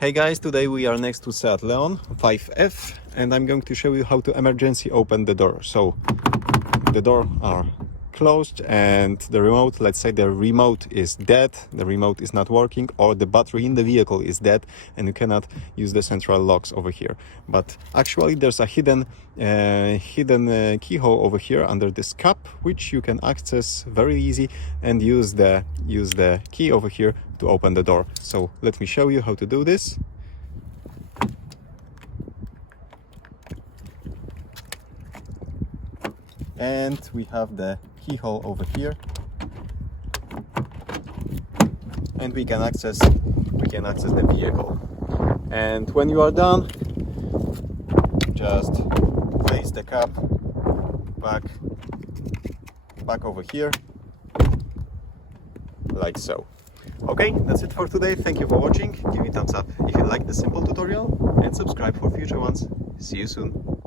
Hey guys, today we are next to Seat Leon 5F and I'm going to show you how to emergency open the door. So the door are closed and the remote, let's say the remote is dead, the remote is not working, or the battery in the vehicle is dead and you cannot use the central locks over here. But actually there's a hidden keyhole over here under this cup, which you can access very easy and use the key over here to open the door. So let me show you how to do this. And we have the keyhole over here, and we can access the vehicle. And when you are done, just place the cup back over here, like so. Okay, that's it for today. Thank you for watching. Give me a thumbs up if you like this simple tutorial and subscribe for future ones. See you soon.